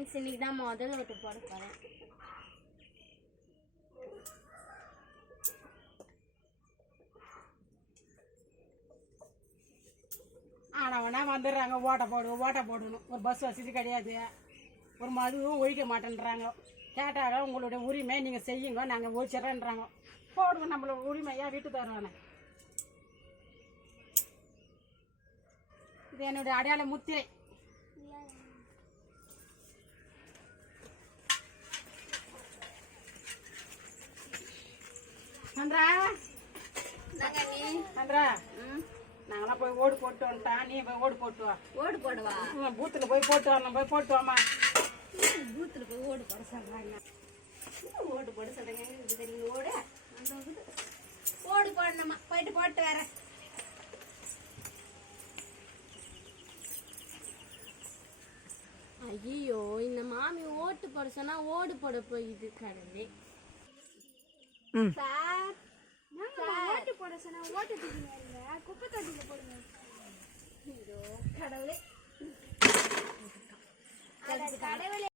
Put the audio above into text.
Friends, இன்னைக்கு தான் முதல் ஓட்டு போட போகிறேன். ஆனவனா வந்துடுறாங்க. ஓட்ட போடணும். ஒரு பஸ் வசதி கிடையாது. ஒரு மதுவும் ஒழிக்க மாட்டேன்றாங்க. கேட்டாக உங்களுடைய உரிமை நீங்கள் செய்யுங்க, நாங்கள் ஒழிச்சிடறேன்றாங்க. போடுவோம் நம்மளோட உரிமையா வீட்டு தருவானே. இது என்னுடைய அடையாள முத்திரை. சந்திரா சந்திரா, நாங்களாம் போய் ஓடு போட்டு வந்துட்டான். நீ போய் ஓடு போட்டு வா. ஓடு போடுவா? பூத்துல போய் போட்டு வரணும். போய் போட்டு வாமா. பூத்துல போய் ஓடு போட சொல்றாங்க. ஓடு போட சொல்றீங்க. நீங்க ஓடு ஓடு போடணுமா? போயிட்டு போட்டு வர. ஐயோ, இந்த மாமி ஓட்டு போட சொன்னா ஓடு போட போயிது. கடவுளே. சார், ஓட்டு போட சொன்னா ஓட்டு தூக்கிங்க, குப்பை தொட்டில போடுங்க. கடவுளே கடவுளே.